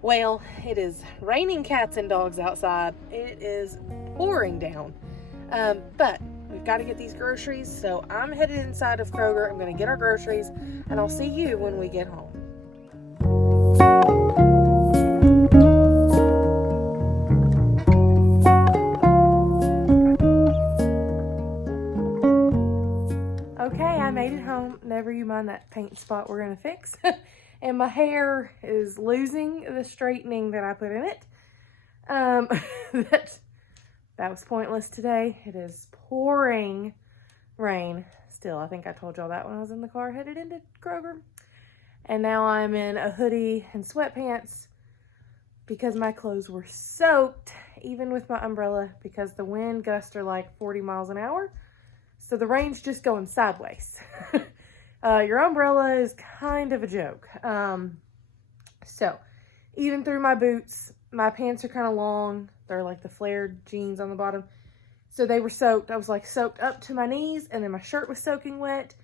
Well, it is raining cats and dogs outside. It is pouring down. But we've got to get these groceries, so I'm headed inside of Kroger. I'm going to get our groceries, and I'll see you when we get home. Okay, I made it home. Never you mind that paint spot we're going to fix. And my hair is losing the straightening that I put in it. That was pointless today. It is pouring rain still. I think I told y'all that when I was in the car headed into Kroger. And now I'm in a hoodie and sweatpants because my clothes were soaked, even with my umbrella, because the wind gusts are like 40 miles an hour. So the rain's just going sideways. Your umbrella is kind of a joke. So even through my boots, my pants are kind of long. They're like the flared jeans on the bottom. So they were soaked. I was like soaked up to my knees, and then my shirt was soaking wet.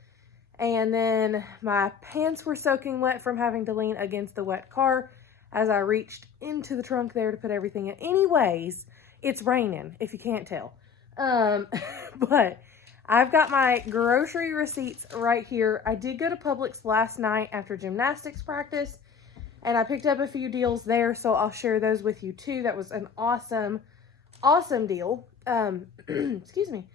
And then my pants were soaking wet from having to lean against the wet car as I reached into the trunk there to put everything in. Anyways, it's raining, if you can't tell. But I've got my grocery receipts right here. I did go to Publix last night after gymnastics practice, and I picked up a few deals there, so I'll share those with you too. That was an awesome, awesome deal. Excuse me.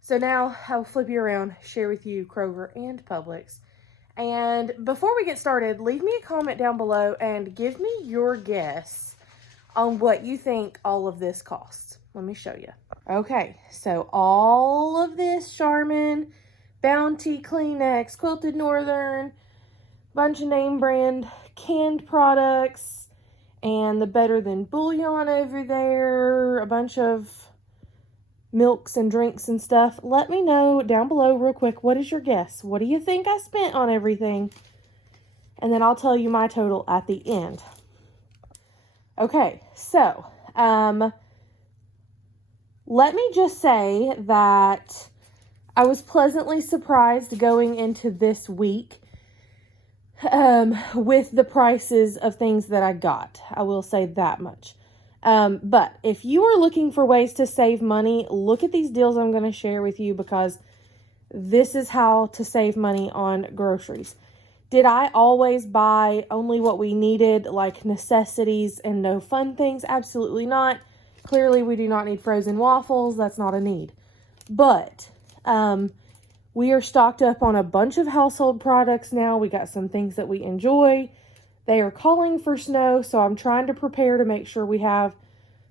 So now I'll flip you around, share with you Kroger and Publix. And before we get started, leave me a comment down below and give me your guess on what you think all of this costs. Let me show you. Okay, so all of this Charmin, Bounty, Kleenex, Quilted Northern, bunch of name brand canned products, and the Better Than Bouillon over there, a bunch of milks and drinks and stuff. Let me know down below real quick, what is your guess? What do you think I spent on everything? And then I'll tell you my total at the end. Okay, so, let me just say that I was pleasantly surprised going into this week with the prices of things that I got. I will say that much. But if you are looking for ways to save money, look at these deals I'm going to share with you, because this is how to save money on groceries. Did I always buy only what we needed, like necessities and no fun things? Absolutely not. Clearly, we do not need frozen waffles. That's not a need. But we are stocked up on a bunch of household products now. We got some things that we enjoy. They are calling for snow, so I'm trying to prepare to make sure we have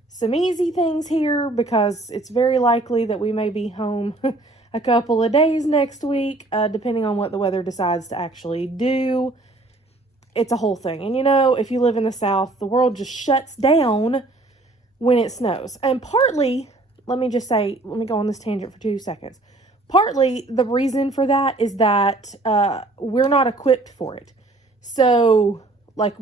some easy things here, because it's very likely that we may be home a couple of days next week, depending on what the weather decides to actually do. It's a whole thing. And you know, if you live in the South, the world just shuts down when it snows. And partly, let me go on this tangent for 2 seconds. Partly, the reason for that is that we're not equipped for it. So, like,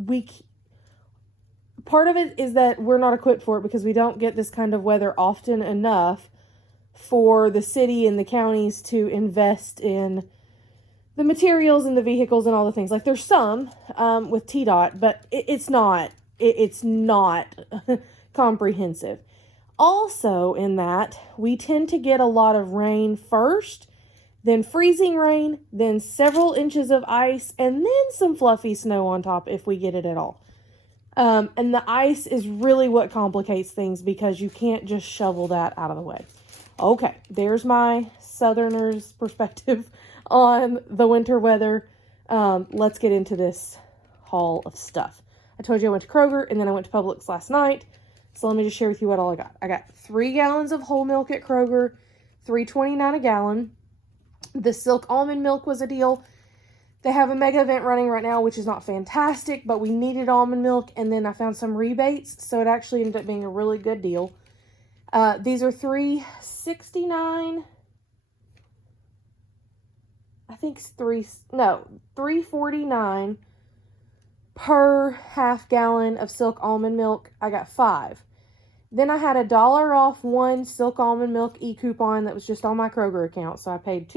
part of it is that we're not equipped for it because we don't get this kind of weather often enough for the city and the counties to invest in the materials and the vehicles and all the things. Like, there's some with TDOT, but it's not comprehensive. Also, in that, we tend to get a lot of rain first, then freezing rain, then several inches of ice, and then some fluffy snow on top if we get it at all. And the ice is really what complicates things, because you can't just shovel that out of the way. Okay, there's my Southerner's perspective on the winter weather. Let's get into this haul of stuff. I told you I went to Kroger, and then I went to Publix last night. So let me just share with you what all I got. I got 3 gallons of whole milk at Kroger, $3.29 a gallon. The Silk almond milk was a deal. They have a mega event running right now, which is not fantastic, but we needed almond milk, and then I found some rebates, so it actually ended up being a really good deal. These are $3.69. I think it's $3.49 per half gallon of Silk almond milk. I got 5. Then I had $1 off one Silk almond milk e-coupon that was just on my Kroger account. So I paid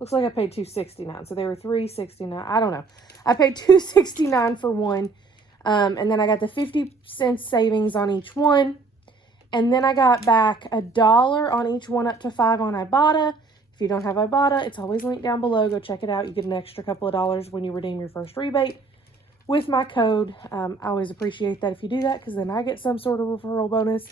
looks like I paid $2.69. So they were $3.69. I don't know. I paid $2.69 for one. And then I got the 50-cent savings on each one. And then I got back $1 on each one up to 5 on Ibotta. If you don't have Ibotta, it's always linked down below. Go check it out. You get an extra couple of dollars when you redeem your first rebate with my code. I always appreciate that if you do that, because then I get some sort of referral bonus.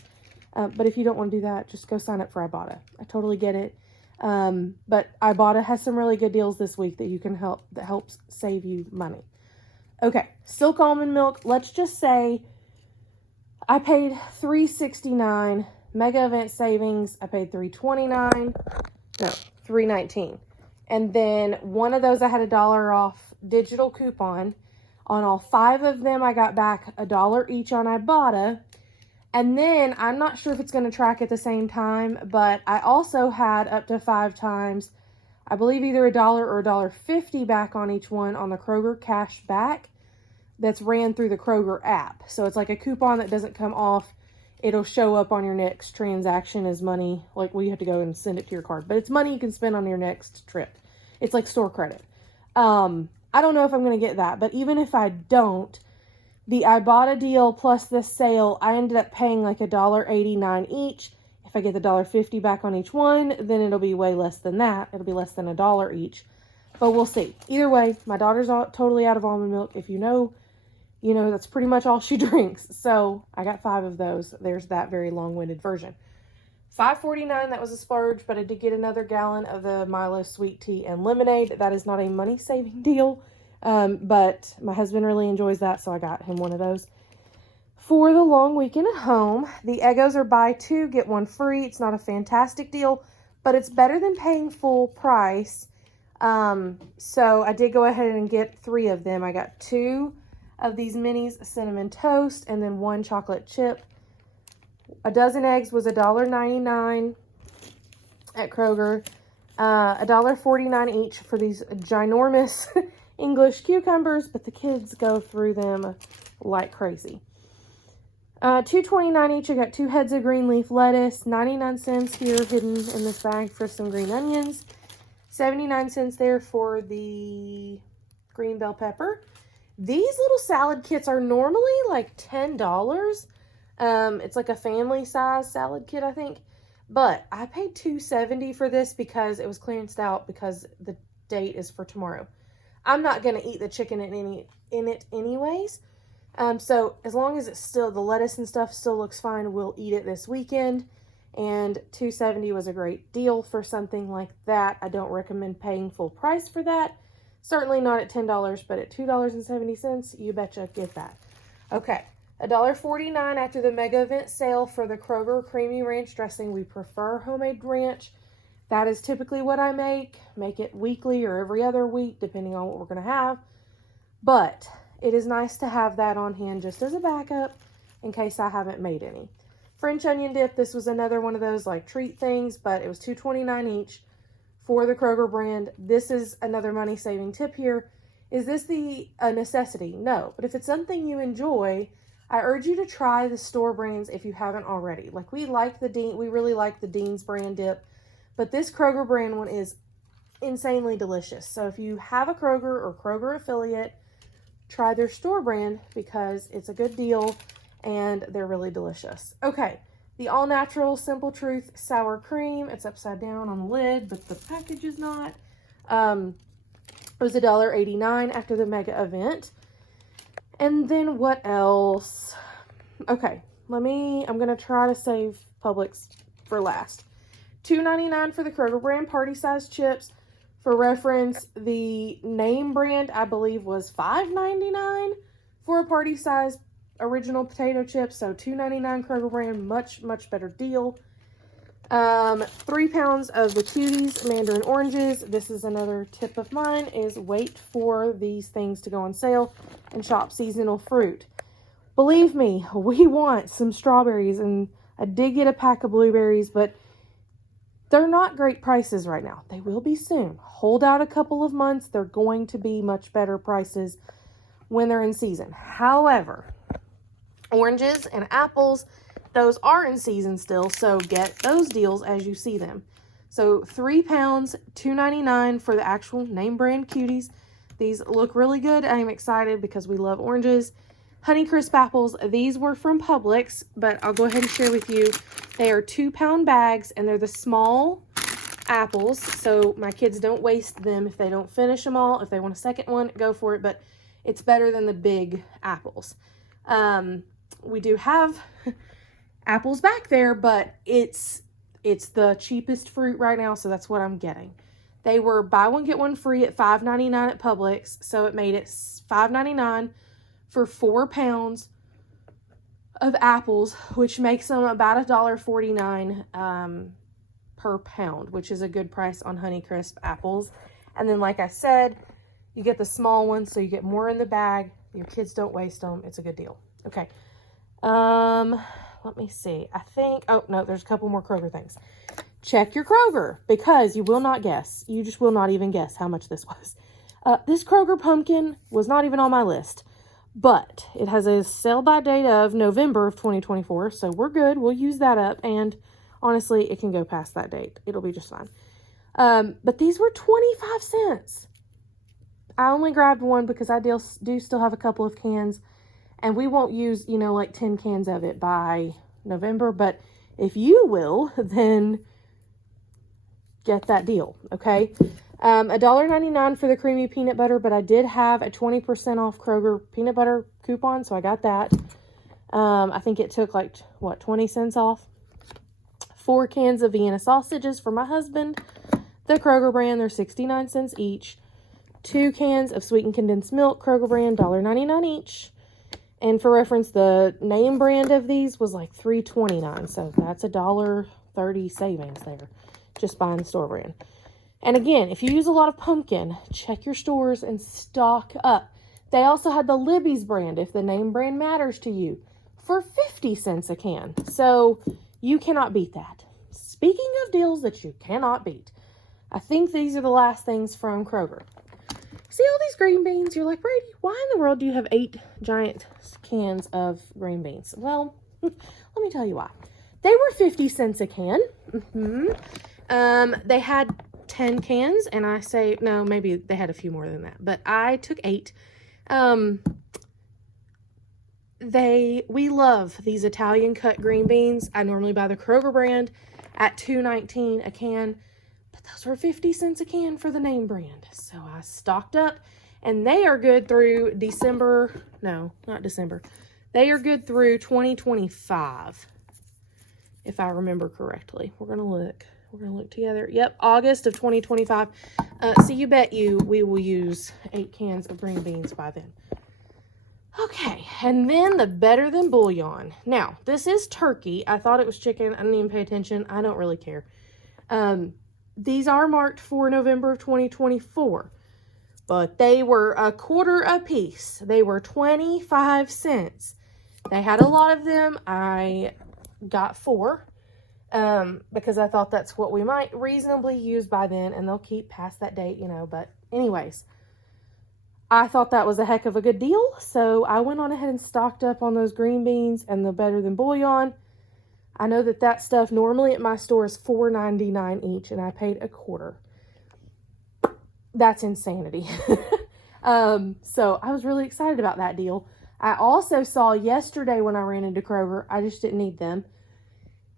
But if you don't want to do that, just go sign up for Ibotta. I totally get it. But Ibotta has some really good deals this week that helps save you money. Okay, Silk almond milk. Let's just say I paid $3.69. Mega event savings, I paid $3.29. No, $3.19. And then one of those I had $1 off digital coupon. On all 5 of them, I got back $1 each on Ibotta. And then I'm not sure if it's going to track at the same time, but I also had up to 5 times, I believe either $1 or $1.50 back on each one on the Kroger cash back that's ran through the Kroger app. So it's like a coupon that doesn't come off. It'll show up on your next transaction as money. Like, well, you have to go and send it to your card, but it's money you can spend on your next trip. It's like store credit. I don't know if I'm going to get that, but even if I don't, the Ibotta deal plus this sale, I ended up paying like $1.89 each. If I get the $1.50 back on each one, then it'll be way less than that. It'll be less than $1 each, but we'll see. Either way, my daughter's totally out of almond milk. If you know, that's pretty much all she drinks. So I got 5 of those. There's that very long-winded version. $5.49, that was a splurge, but I did get another gallon of the Milo sweet tea and lemonade. That is not a money-saving deal, but my husband really enjoys that, so I got him one of those. For the long weekend at home, the Eggos are buy 2, get 1 free. It's not a fantastic deal, but it's better than paying full price. So I did go ahead and get 3 of them. I got 2 of these minis cinnamon toast and then 1 chocolate chip. A dozen eggs was $1.99 at Kroger. $1.49 each for these ginormous English cucumbers, but the kids go through them like crazy. $2.29 each. I got 2 heads of green leaf lettuce. 99 cents here hidden in this bag for some green onions. 79 cents there for the green bell pepper. These little salad kits are normally like $10. It's like a family size salad kit, I think. But I paid $2.70 for this because it was clearanced out because the date is for tomorrow. I'm not going to eat the chicken in it anyways. So as long as it's still, the lettuce and stuff still looks fine, we'll eat it this weekend. And $2.70 was a great deal for something like that. I don't recommend paying full price for that. Certainly not at $10, but at $2.70, you betcha get that. Okay, $1.49 after the mega event sale for the Kroger Creamy Ranch dressing. We prefer homemade ranch. That is typically what I make. Make it weekly or every other week, depending on what we're going to have. But it is nice to have that on hand just as a backup in case I haven't made any. French onion dip, this was another one of those like treat things, but it was $2.29 each for the Kroger brand. This is another money-saving tip here. Is this a necessity? No. But if it's something you enjoy, I urge you to try the store brands if you haven't already. Like we really like the Dean's brand dip, but this Kroger brand one is insanely delicious. So if you have a Kroger or Kroger affiliate, try their store brand because it's a good deal and they're really delicious. Okay, the All Natural Simple Truth Sour Cream. It's upside down on the lid, but the package is not. It was $1.89 after the mega event. And then what else? Okay, I'm going to try to save Publix for last. $2.99 for the Kroger brand party size chips. For reference, the name brand, I believe, was $5.99 for a party size original potato chips. So $2.99 Kroger brand, much, much better deal. 3 pounds of the Cuties mandarin oranges. This is another tip of mine, is wait for these things to go on sale and shop seasonal fruit. Believe me, we want some strawberries, and I did get a pack of blueberries, but they're not great prices right now. They will be soon. Hold out a couple of months. They're going to be much better prices when they're in season. However, oranges and apples, those are in season still, so get those deals as you see them. So 3 pounds, $2.99 for the actual name brand Cuties. These look really good. I'm excited because we love oranges. Honeycrisp apples. These were from Publix, but I'll go ahead and share with you. They are 2-pound bags, and they're the small apples, so my kids don't waste them if they don't finish them all. If they want a second one, go for it, but it's better than the big apples. We do have apples back there, but it's the cheapest fruit right now, so that's what I'm getting. They were buy one, get one free at $5.99 at Publix, so it made it $5.99 for 4 pounds of apples, which makes them about $1.49 per pound, which is a good price on Honeycrisp apples. And then, like I said, you get the small ones, so you get more in the bag. Your kids don't waste them. It's a good deal. Okay. Let me see. I think, oh, no, there's a couple more Kroger things. Check your Kroger, because you will not guess. You just will not even guess how much this was. This Kroger pumpkin was not even on my list, but it has a sell-by date of November of 2024, so we're good. We'll use that up, and honestly, it can go past that date. It'll be just fine. But these were 25 cents. I only grabbed one because I do still have a couple of cans, and we won't use, like 10 cans of it by November, but if you will, then get that deal, okay? $1.99 for the creamy peanut butter, but I did have a 20% off Kroger peanut butter coupon, so I got that. I think it took 20 cents off. 4 cans of Vienna sausages for my husband. The Kroger brand, they're 69 cents each. 2 cans of sweetened condensed milk, Kroger brand, $1.99 each. And for reference, the name brand of these was like $3.29, so that's $1.30 savings there, just buying the store brand. And again, if you use a lot of pumpkin, check your stores and stock up. They also had the Libby's brand, if the name brand matters to you, for 50 cents a can. So you cannot beat that. Speaking of deals that you cannot beat, I think these are the last things from Kroger. See all these green beans? You're like, Brady, why in the world do you have 8 giant cans of green beans? Well, let me tell you why. They were 50 cents a can. They had 10 cans, and I say, no, maybe they had a few more than that, but I took 8. We love these Italian cut green beans. I normally buy the Kroger brand at $2.19 a can, but those were 50 cents a can for the name brand. So I stocked up, and they are good through December. No, not December. They are good through 2025, if I remember correctly. We're going to look. We're going to look together. Yep, August of 2025. So you bet we will use 8 cans of green beans by then. Okay, and then the better than bouillon. Now, this is turkey. I thought it was chicken. I didn't even pay attention. I don't really care. These are marked for November of 2024, but they were $0.25 a piece. They were 25 cents. They had a lot of them. I got 4. Because I thought that's what we might reasonably use by then, and they'll keep past that date, but anyways, I thought that was a heck of a good deal, so I went on ahead and stocked up on those green beans and the better than bouillon. I know that stuff normally at my store is $4.99 each, and I paid $0.25. That's insanity. So I was really excited about that deal. I also saw yesterday when I ran into Kroger, I just didn't need them.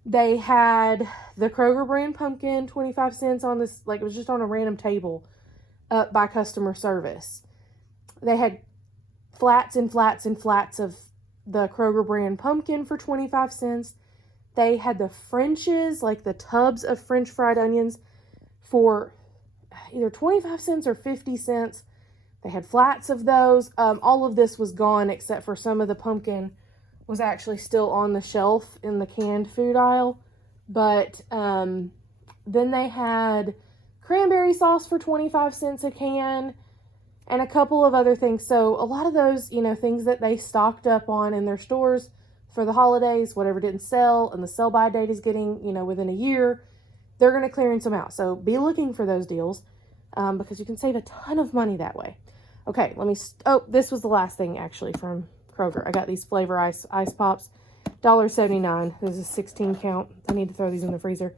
They had the Kroger brand pumpkin, 25 cents on this, it was just on a random table up by customer service. They had flats and flats and flats of the Kroger brand pumpkin for 25 cents. They had the French's, the tubs of French fried onions for either 25 cents or 50 cents. They had flats of those. All of this was gone except for some of the pumpkin was actually still on the shelf in the canned food aisle. But then they had cranberry sauce for 25 cents a can and a couple of other things. So a lot of those, things that they stocked up on in their stores for the holidays, whatever didn't sell and the sell-by date is getting, within a year, they're going to clearance them out. So be looking for those deals because you can save a ton of money that way. Okay, this was the last thing actually from Kroger. I got these flavor ice pops, $1.79. This is a 16 count. I need to throw these in the freezer.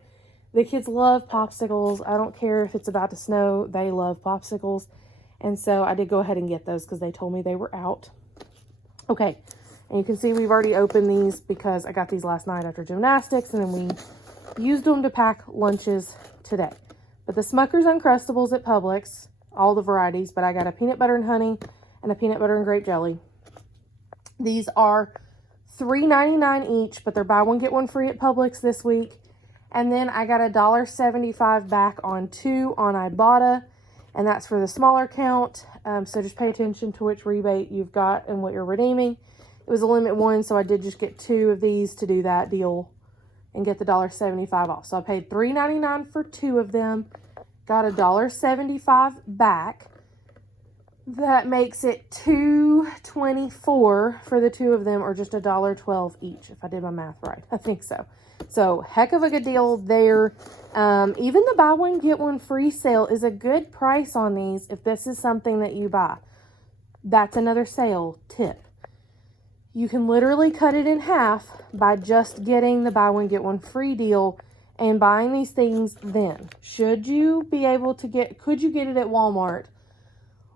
The kids love popsicles. I don't care if it's about to snow. They love popsicles. And so I did go ahead and get those because they told me they were out. Okay, And you can see we've already opened these because I got these last night after gymnastics, and then we used them to pack lunches today. But the Smucker's Uncrustables at Publix, all the varieties, but I got a peanut butter and honey and a peanut butter and grape jelly. These are $3.99 each, but they're buy one, get one free at Publix this week. And then I got $1.75 back on 2 on Ibotta, and that's for the smaller count. So just pay attention to which rebate you've got and what you're redeeming. It was a limit 1, so I did just get 2 of these to do that deal and get the $1.75 off. So I paid $3.99 for 2 of them, got $1.75 back. That makes it $2.24 for the 2 of them, or just $1.12 each, if I did my math right. I think so. So heck of a good deal there. Even the buy one, get one free sale is a good price on these if this is something that you buy. That's another sale tip. You can literally cut it in half by just getting the buy one, get one free deal and buying these things then. Should you be able to could you get it at Walmart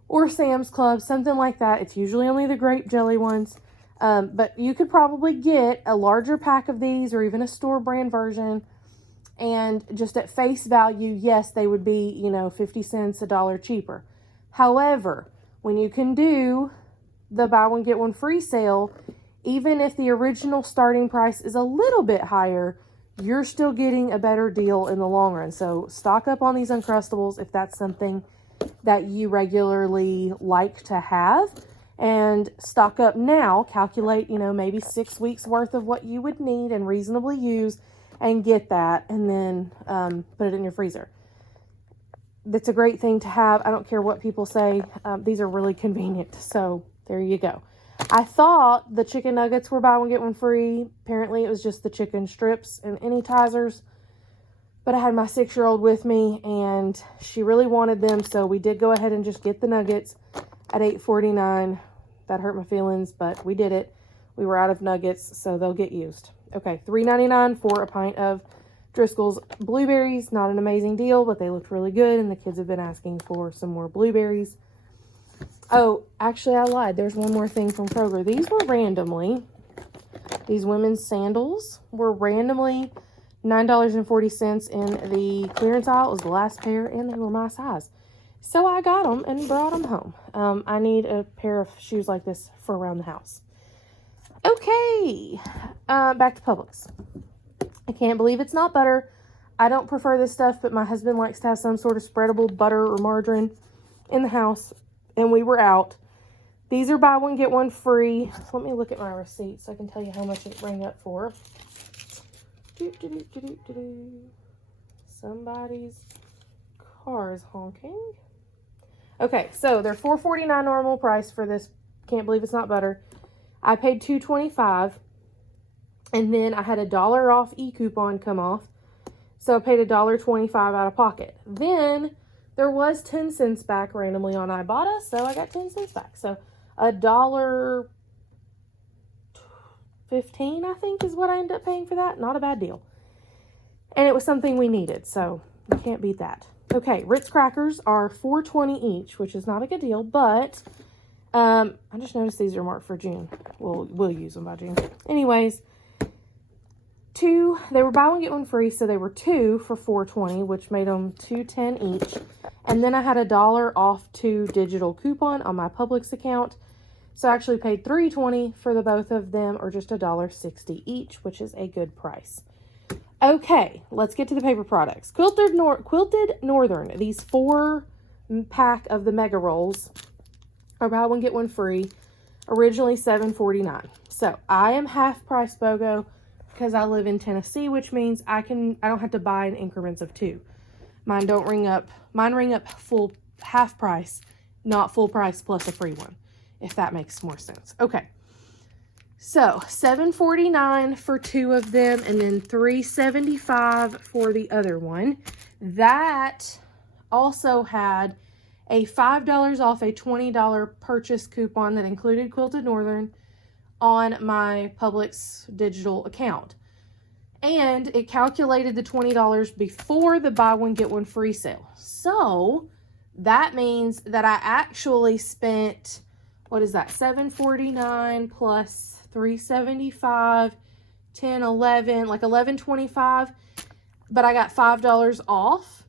or Sam's Club, something like that? It's usually only the grape jelly ones. But you could probably get a larger pack of these or even a store brand version. And just at face value, yes, they would be, 50 cents, $1 cheaper. However, when you can do the buy one, get one free sale, even if the original starting price is a little bit higher, you're still getting a better deal in the long run. So stock up on these Uncrustables if that's something that you regularly like to have. And stock up now, calculate, maybe 6 weeks worth of what you would need and reasonably use and get that, and then put it in your freezer. That's a great thing to have. I don't care what people say. These are really convenient. So there you go. I thought the chicken nuggets were buy one, get one free. Apparently it was just the chicken strips and anytizers. But I had my 6-year-old with me and she really wanted them. So we did go ahead and just get the nuggets at $8.49. That hurt my feelings, but we did it. We were out of nuggets, so they'll get used. Okay, $3.99 for a pint of Driscoll's blueberries. Not an amazing deal, but they looked really good, and the kids have been asking for some more blueberries. Oh, actually, I lied. There's one more thing from Kroger. These women's sandals were randomly $9.40 in the clearance aisle. It was the last pair, and they were my size. So I got them and brought them home. I need a pair of shoes like this for around the house. Okay, back to Publix. I can't believe it's not butter. I don't prefer this stuff, but my husband likes to have some sort of spreadable butter or margarine in the house, and we were out. These are buy one, get one free. Let me look at my receipt so I can tell you how much it rang up for. Somebody's car is honking. Okay, so they're $4.49 normal price for this. Can't believe it's not butter. I paid $2.25, and then I had $1 off e-coupon come off, so I paid $1.25 out of pocket. Then there was 10 cents back randomly on Ibotta, so I got 10 cents back. So $1.15, I think, is what I ended up paying for that. Not a bad deal. And it was something we needed, so you can't beat that. Okay, Ritz crackers are $4.20 each, which is not a good deal, but I just noticed these are marked for June. We'll use them by June. Anyways, they were buy one, get one free, so they were 2 for $4.20, which made them $2.10 each. And then I had $1 off 2 digital coupon on my Publix account. So I actually paid $3.20 for the both of them, or just $1.60 each, which is a good price. Okay, let's get to the paper products. Quilted Northern, these 4-pack of the mega rolls are buy one, get one free, originally $7.49. So I am half price BOGO because I live in Tennessee, which means I don't have to buy in increments of 2. Mine ring up full half price, not full price plus a free one, if that makes more sense. Okay. So $7.49 for 2 of them, and then $3.75 for the other one. That also had a $5 off a $20 purchase coupon that included Quilted Northern on my Publix digital account. And it calculated the $20 before the buy one, get one free sale. So that means that I actually spent, what is that, $7.49 plus $3.75, 10, 11, like $11.25, but I got $5 off,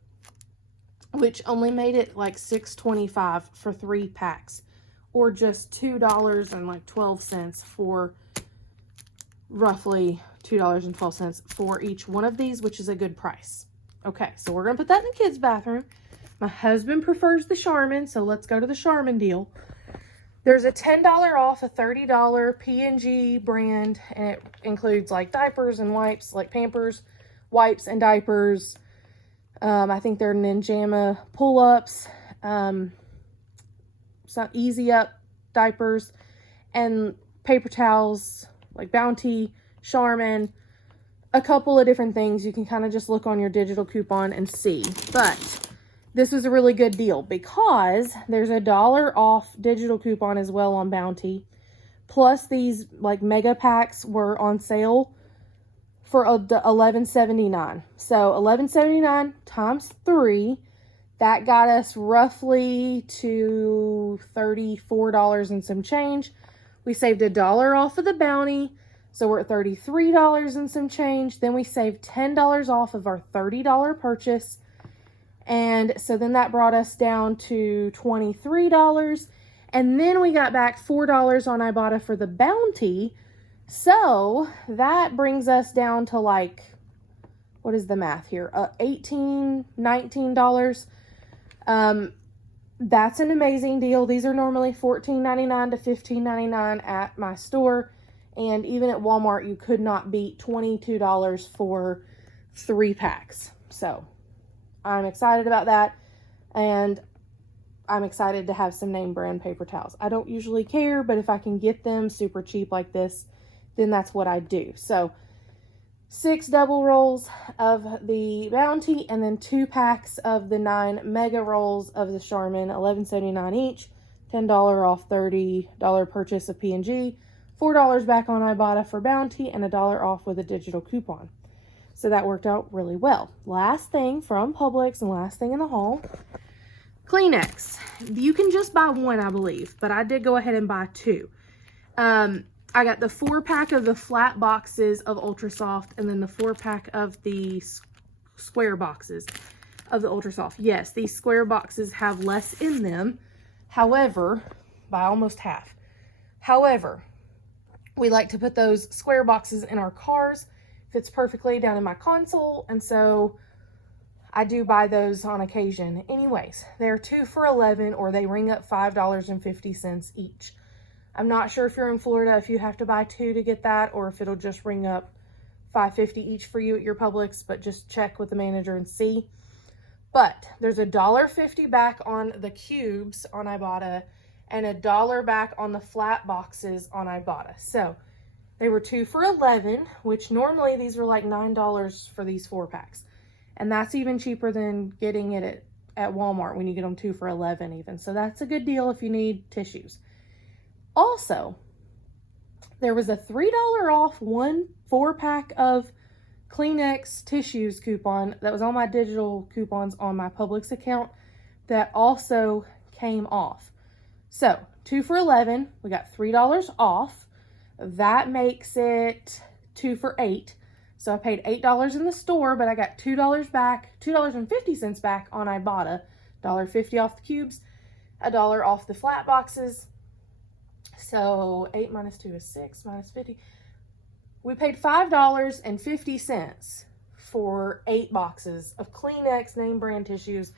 which only made it like $6.25 for 3 packs, or just $2.12 for roughly $2.12 for each one of these, which is a good price. Okay, so we're gonna put that in the kids' bathroom. My husband prefers the Charmin, so let's go to the Charmin deal. There's a $10 off a $30 P&G brand, and it includes like diapers and wipes, like Pampers, wipes and diapers. I think they're Ninjama pull-ups, some Easy Up diapers, and paper towels, like Bounty, Charmin, a couple of different things. You can kind of just look on your digital coupon and see. But this was a really good deal because there's a $1 off digital coupon as well on Bounty. Plus these like mega packs were on sale for $11.79. So $11.79 times 3, that got us roughly to $34 and some change. We saved $1 off of the Bounty, so we're at $33 and some change. Then we saved $10 off of our $30 purchase. And so then that brought us down to $23. And then we got back $4 on Ibotta for the Bounty. So that brings us down to like, what is the math here? $18, $19. That's an amazing deal. These are normally $14.99 to $15.99 at my store. And even at Walmart, you could not beat $22 for 3 packs. So I'm excited about that. And I'm excited to have some name brand paper towels. I don't usually care, but if I can get them super cheap like this, then that's what I do. So 6 double rolls of the Bounty, and then 2 packs of the 9 mega rolls of the Charmin, $11.79 each, $10 off $30 purchase of P&G, $4 back on Ibotta for Bounty, and $1 off with a digital coupon. So that worked out really well. Last thing from Publix and last thing in the haul, Kleenex. You can just buy 1, I believe, but I did go ahead and buy 2. I got the 4-pack of the flat boxes of Ultra Soft, and then the 4-pack of the square boxes of the Ultra Soft. Yes, these square boxes have less in them, however, by almost half. However, we like to put those square boxes in our cars. Fits perfectly down in my console, and so I do buy those on occasion. Anyways, they're 2 for $11, or they ring up $5.50 each. I'm not sure if you're in Florida if you have to buy 2 to get that, or if it'll just ring up $5.50 each for you at your Publix, but just check with the manager and see. But there's a $1.50 back on the cubes on Ibotta, and $1 back on the flat boxes on Ibotta. So they were 2 for $11, which normally these were like $9 for these 4 packs. And that's even cheaper than getting it at Walmart when you get them 2 for $11 even. So that's a good deal if you need tissues. Also, there was a $3 off 4-pack of Kleenex tissues coupon that was on my digital coupons on my Publix account that also came off. So 2 for $11, we got $3 off. That makes it 2 for $8. So I paid $8 in the store, but I got $2 back, $2.50 back on Ibotta, $1.50 off the cubes, $1 off the flat boxes. So 8 minus 2 is 6, minus 50. We paid $5.50 for 8 boxes of Kleenex name brand tissues.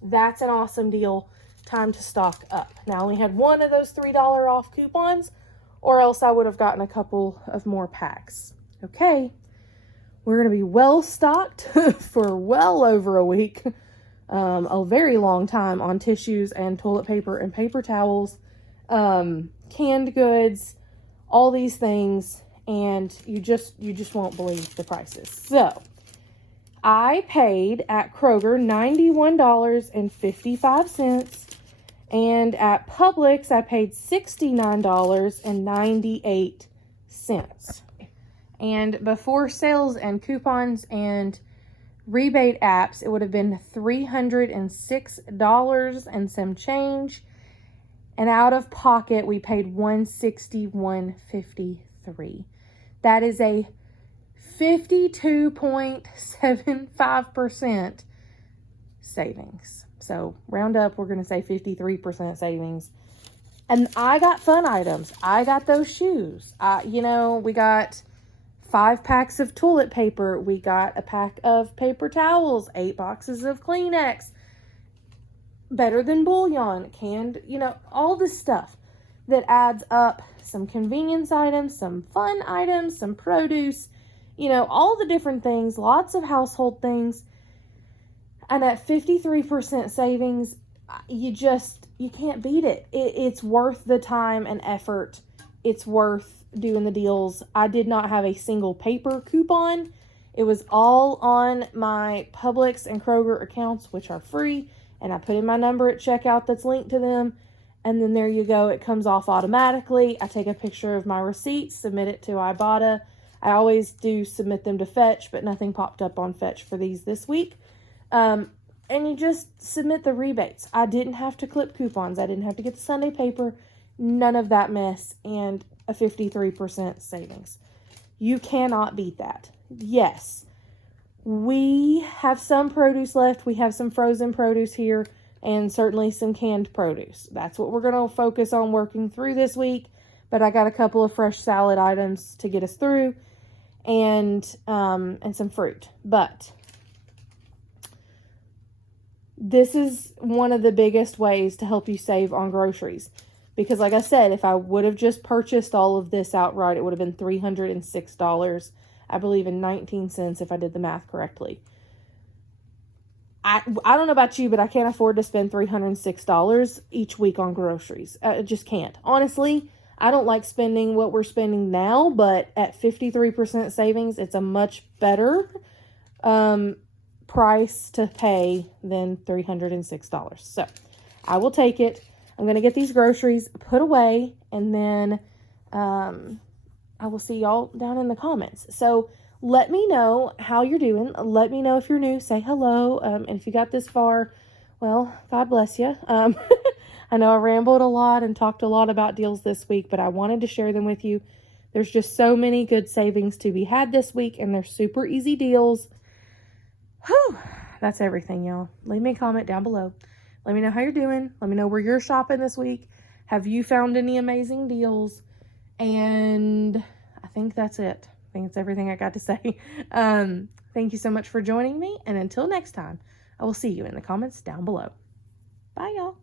That's an awesome deal. Time to stock up. Now, I only had 1 of those $3 off coupons, or else I would have gotten a couple of more packs. Okay, we're going to be well stocked for well over a week. A very long time on tissues and toilet paper and paper towels. Canned goods, all these things, and you just won't believe the prices. So I paid at Kroger $91.55, and at Publix I paid $69.98. And before sales and coupons and rebate apps, it would have been $306 and some change. And out of pocket, we paid $161.53. $52.03. That is a 52.75% savings. So round up, we're going to say 53% savings. And I got fun items. I got those shoes. We got 5 packs of toilet paper. We got a pack of paper towels, 8 boxes of Kleenex, better than bouillon, canned, all this stuff that adds up. Some convenience items, some fun items, some produce, all the different things, lots of household things. And at 53% savings, you can't beat it. It's worth the time and effort. It's worth doing the deals. I did not have a single paper coupon. It was all on my Publix and Kroger accounts, which are free. And I put in my number at checkout that's linked to them. And then there you go. It comes off automatically. I take a picture of my receipt, submit it to Ibotta. I always do submit them to Fetch, but nothing popped up on Fetch for these this week. And you just submit the rebates. I didn't have to clip coupons. I didn't have to get the Sunday paper. None of that mess. And a 53% savings. You cannot beat that. Yes, we have some produce left. We have some frozen produce here and certainly some canned produce. That's what we're going to focus on working through this week. But I got a couple of fresh salad items to get us through and some fruit. But this is one of the biggest ways to help you save on groceries. Because like I said, if I would have just purchased all of this outright, it would have been $306, I believe, in 19 cents if I did the math correctly. I don't know about you, but I can't afford to spend $306 each week on groceries. I just can't. Honestly, I don't like spending what we're spending now, but at 53% savings, it's a much better price to pay than $306. So I will take it. I'm going to get these groceries put away, and then I will see y'all down in the comments. So let me know how you're doing. Let me know if you're new. Say hello. And if you got this far, well, God bless you. I know I rambled a lot and talked a lot about deals this week, but I wanted to share them with you. There's just so many good savings to be had this week, and they're super easy deals. Whew, that's everything, y'all. Leave me a comment down below. Let me know how you're doing. Let me know where you're shopping this week. Have you found any amazing deals? And I think that's it. I think it's everything I got to say. Thank you so much for joining me. And until next time, I will see you in the comments down below. Bye, y'all.